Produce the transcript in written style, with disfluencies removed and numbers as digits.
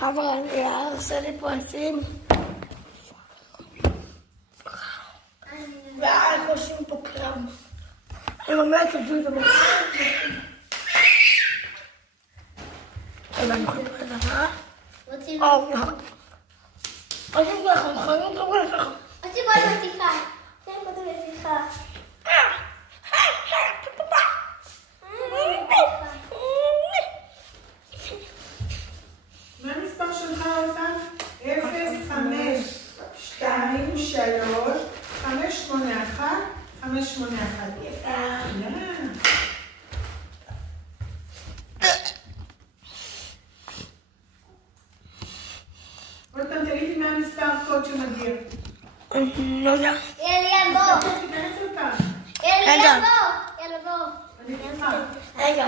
אבל יאר עושה לי פרסים. ואנחנו עושים פה קרב. אני ממש עושים את המחר. אבל אני יכולים לדבר. רוצים ככה. אנחנו חייבים לדבר ככה. רוצים עוד מסיכה. תן קודם מסיכה. מה המספר שלך אותם? 0, 5, 2, 3, 5, 8, 1, 5, 8, 1. יפה. עוד פעם תגידי מה המספר קוד שמגיע. לא יודע. יאללה בוא. תיכנס אותם. יאללה בוא. אני צריכה. רגע.